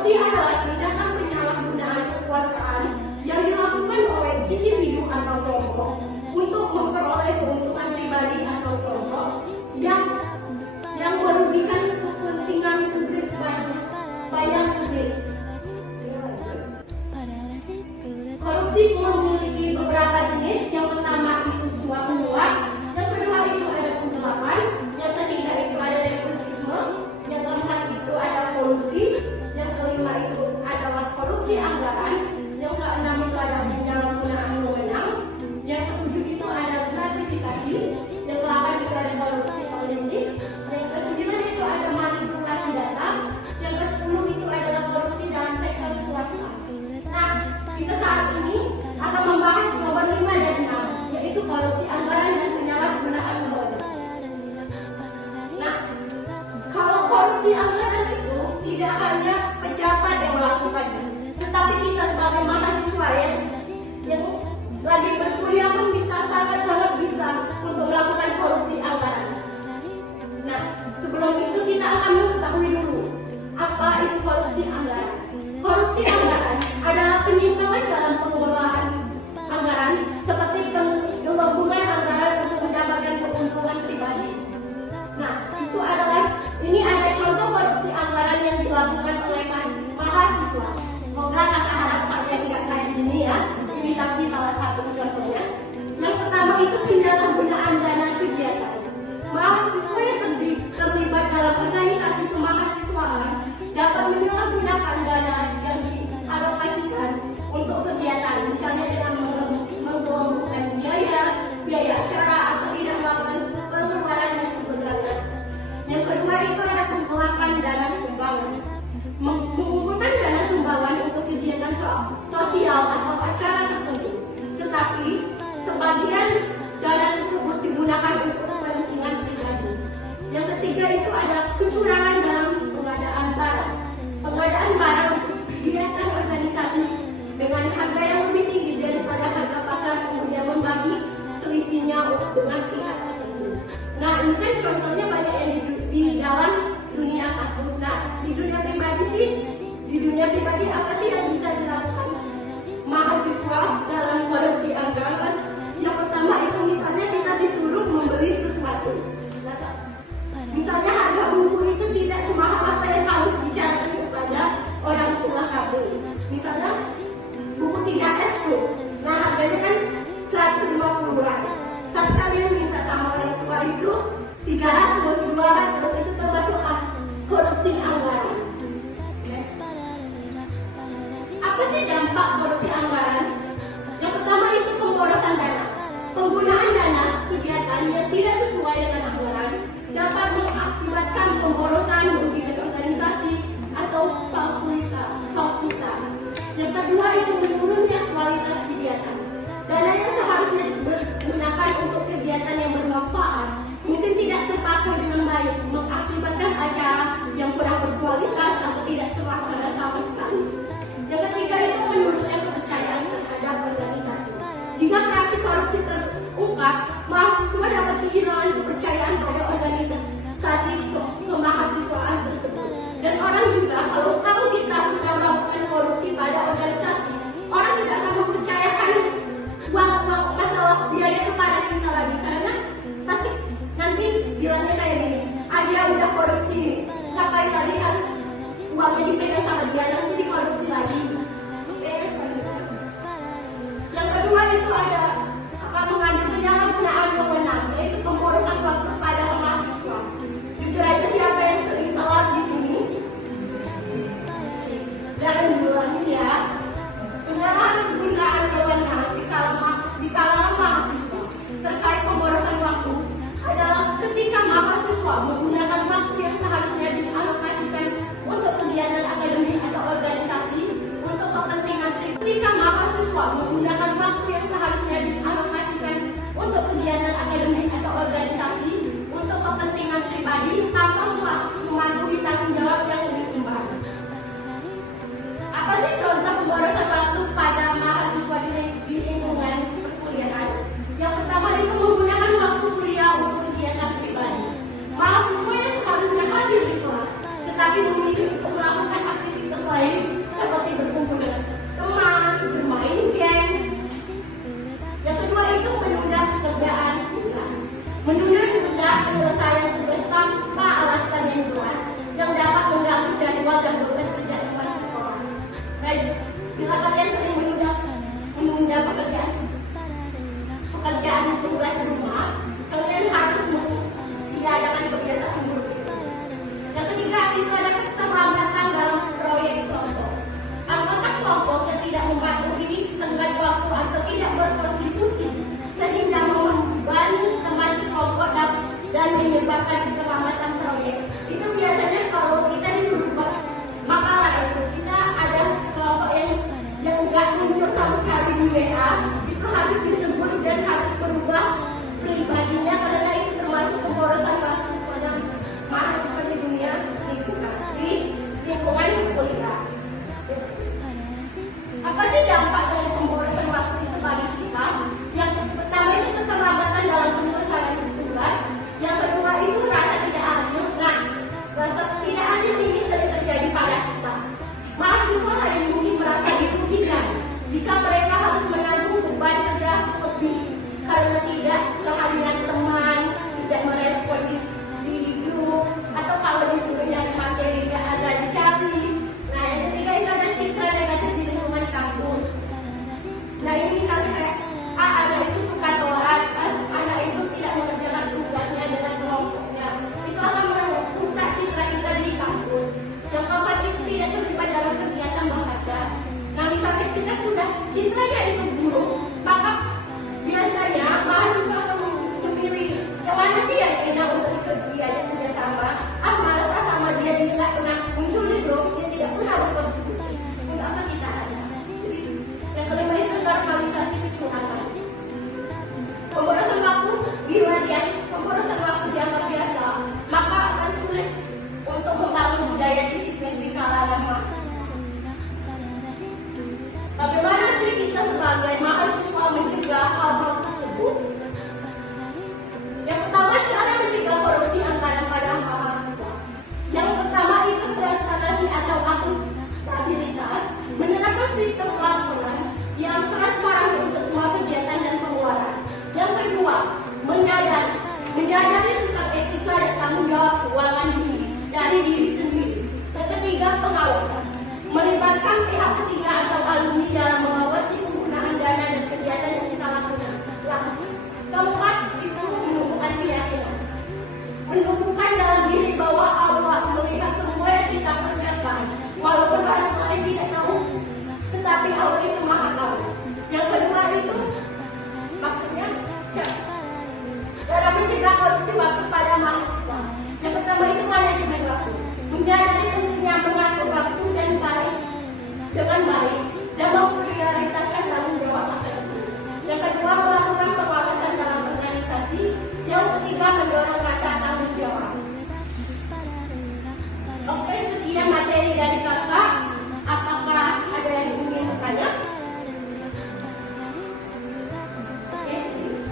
Korupsi adalah tindakan penyalahgunaan kekuasaan yang dilakukan oleh individu atau kelompok untuk memperoleh keuntungan pribadi atau kelompok yang merugikan kepentingan publik banyak publik. Korupsi memiliki beberapa jenis. Yang pertama itu suap menyuap, yang kedua itu ada penggelapan, yang ketiga itu ada nepotisme, yang keempat itu ada kolusi, yang kelima itu adalah korupsi anggaran, yang keenam itu ada penyalahgunaan wewenang, yang ketujuh itu ada gratifikasi, yang ke-8 itu ada korupsi politik, yang ke-9 itu ada manipulasi data, yang ke-10 itu adalah korupsi dalam sektor swasta. Nah, kita saat ini akan membahas nomor 5 dan 6, yaitu korupsi anggaran dan penyalahgunaan wewenang. Nah, kalau korupsi anggaran itu tidak hanya pejabat yang melakukannya, tetapi kita sebagai mahasiswa yang lagi berkuliah pun bisa sangat-sangat bisa untuk melakukan korupsi anggaran. Nah, sebelum itu kita akan mengetahui dulu apa itu korupsi anggaran. Korupsi anggaran adalah penyimpangan dalam pengelolaan anggaran seperti penggelembungan anggaran untuk mendapatkan keuntungan pribadi. Nah, ini ada contoh korupsi anggaran yang dilakukan oleh mahasiswa. Semoga kakak harap kalian nggak kayak gini ya. Ini tapi salah satu contohnya. Yang pertama itu penyalahgunaan dana kegiatan. Mahasiswa yang terlibat dalam organisasi kemahasiswaan dapat menyalahgunakan dana yang dialokasikan untuk kegiatan, misalnya dengan menggelembungkan biaya acara atau tidak melakukan pengeluaran yang sebenarnya. Yang kedua itu ada penggelapan dana sumbangan. Mengumpulkan dana sumbangan untuk kegiatan sosial atau acara tertentu, tetapi sebagian dana tersebut digunakan untuk kepentingan pribadi. Yang ketiga itu adalah kecurangan dalam pengadaan barang. Pengadaan barang untuk kegiatan organisasi dengan harga yang lebih tinggi daripada harga pasar, kemudian membagi selisihnya dengan pihak tertentu. Nah, ini kan contohnya banyak yang di dalam dunia kampus. Nah, di dunia pribadi apa sih yang bisa dilakukan mahasiswa dalam korupsi anggaran? Yang pertama itu misalnya kita disuruh membeli sesuatu. Misalnya harga buku itu tidak semahal apa yang harus bicarakan kepada orang tua kamu. Misalnya buku 3S tuh, nah harganya kan 150 gram. Tapi kalian minta sama orang tua itu 300, 200, itu termasuk korupsi anggaran. Apa sih dampak korupsi anggaran? Yang pertama itu pemborosan dana. Penggunaan dana kegiatan yang tidak sesuai dengan anggaran dapat mengakibatkan pemborosan merugikan organisasi atau fakultas. Yang kedua itu menurunnya kualitas kegiatan. Dana yang seharusnya digunakan untuk kegiatan yang bermanfaat mungkin tidak terpakai dengan baik, mengakibatkan acara yang kurang berkualitas atau tidak terlaksana sama sekali. Yang ketiga itu menurunnya kepercayaan terhadap organisasi. Jika praktik korupsi terungkap, mahasiswa dapat kehilangan kepercayaan pada organisasi kemahasiswaan tersebut. Dan orang juga, kalau kita sudah melakukan korupsi pada organisasi, orang tidak akan mempercayakan uang masalah biaya kepada kita lagi, karena pasti nanti bilangnya kayak gini, dia udah korupsi, ngapain tadi harus uangnya dipegang sama dia, nanti dikorupsi lagi. Yang kedua itu ada mengambil penyalahgunaan wewenang, yaitu pemborosan waktu pada mahasiswa. Jujur aja siapa yang sering telat di sini? Jangan diulangin ya. Penyalahgunaan wewenang di kalangan mahasiswa terkait pemborosan waktu adalah ketika mahasiswa menggunakan waktu yang seharusnya dialokasikan untuk kegiatan akademik atau organisasi untuk kepentingan pribadi. Ketika mahasiswa menggunakan waktu yang seharusnya dialokasikan untuk kegiatan akademik atau organisasi untuk kepentingan pribadi tanpa mematuhi tanggung jawab yang lebih kembali. Apa sih contoh pemborosan waktu pada mahasiswa di lingkungan perkuliahan? Yang pertama itu menggunakan waktu kuliah untuk kegiatan pribadi. Mahasiswa yang seharusnya hadir di kelas, tetapi memilih untuk melakukan aktivitas lain menyebabkan keterlambatan proyek. Itu biasanya kalau kita disuruh buat makalah itu, kita ada sekelompok yang nggak muncul sama sekali di WA, itu harus ditegur dan harus berubah pribadinya karena itu termasuk pemborosan waktu pada mahasiswa di dunia di lingkungan kuliah. Apa sih dampak dari pemborosan waktu itu bagi kita? Yang pertama itu keterlambatan dalam penyelesaian tugas. Yang kedua itu rasa tidak adil. Nah, rasa tidak adil ini sering terjadi pada kita. Mahasiswa lain mungkin merasa dirugikan jika mereka harus menanggung beban kerja lebih karena tidak kehadiran teman, tidak merespon di grup, atau kalau disuruh nyari materi tidak ada dicari. Nah, yang ketiga itu ada citra negatif di lingkungan kampus. Nah, ini misalnya kayak anak itu suka telat, anak itu tidak mengerjakan tugasnya dengan kelompoknya. Itu akan merusak citra kita di kampus. Yang keempat itu tidak terlibat dalam kegiatan bahasa. Nah, misalnya kita sudah citranya itu buruk, maka biasanya mahasiswa akan memilih yang mana sih yang enak untuk dikerjakan kerjasama. Malas sama dia tidak pernah muncul di grup, dia tidak pernah berkontribusi. Untuk apa kita ada? Jadi, yang kelima itu normalisasi kecurangan. Pemborosan waktu bila dia pemborosan waktu dianggap biasa, maka akan sulit untuk membangun budaya disiplin di kalangan mahasiswa. Bagaimana sih kita sebagai mahasiswa mencegah hal-hal tersebut? Yang pertama, cara mencegah korupsi anggaran pada mahasiswa. Yang pertama itu transparansi atau akuntabilitas, menerapkan sistem laporan yang transparan untuk semua kegiatan dan pengeluaran. Yang kedua, menyadari tentang etika dan tanggung jawab keuangan dari diri sendiri. Yang ketiga, pengawasan, melibatkan pihak ketiga atau alumni dalam mengawasi penggunaan dana dan kegiatan yang kita lakukan. Keempat, itu menumbuhkan keyakinan, menumbuhkan dalam diri bahwa Allah melihat semua yang kita kerjakan, walaupun orang lain tidak tahu, tetapi Allah itu maha tahu. Yang kedua itu maksudnya cara mencegah korupsi waktu pada mahasiswa. Yang pertama itu manajemen waktu, menyadari pentingnya mengatur waktu dan baik dengan baik dan memprioritaskan tanggung jawab akademik. Yang kedua, melakukan pengawasan dalam organisasi. Yang ketiga, mendorong rasa tanggung jawab. Oke, sekian materi dari kakak. Apakah ada yang ingin bertanya?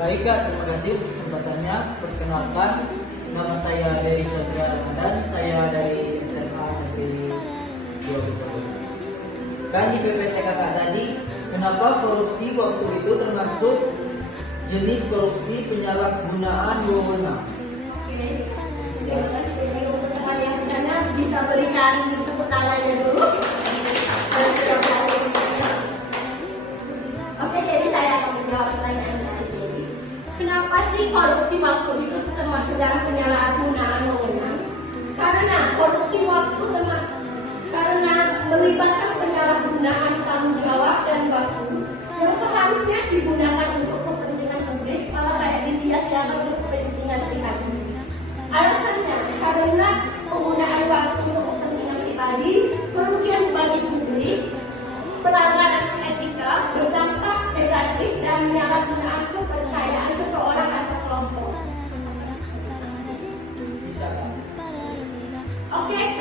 Baik Kak, terima kasih untuk kesempatannya. Perkenalkan, nama saya Dery Satria Ramadan. Saya dari SMA Negeri 2 Kan di PPT kakak tadi, kenapa korupsi waktu itu termasuk jenis korupsi penyalahgunaan wewenang? Terima kasih untuk teman yang bertanya, bisa berikan tepuk tangannya dulu. Oke, jadi saya akan menjawab pertanyaan dari Dery. Kenapa sih korupsi waktu itu termasuk dalam penyalahgunaan wewenang? Karena korupsi waktu karena melibatkan penyalahgunaan tanggung jawab dan waktu yang seharusnya digunakan untuk kepentingan publik malah kayak disia-siakan untuk kepentingan pribadi. Alasannya karena penggunaan waktu untuk kepentingan pribadi, kerugian bagi publik, pelanggaran etika, berdampak negatif dan penyalahgunaan kepercayaan seseorang atau kelompok. Bisa Kak? Oke.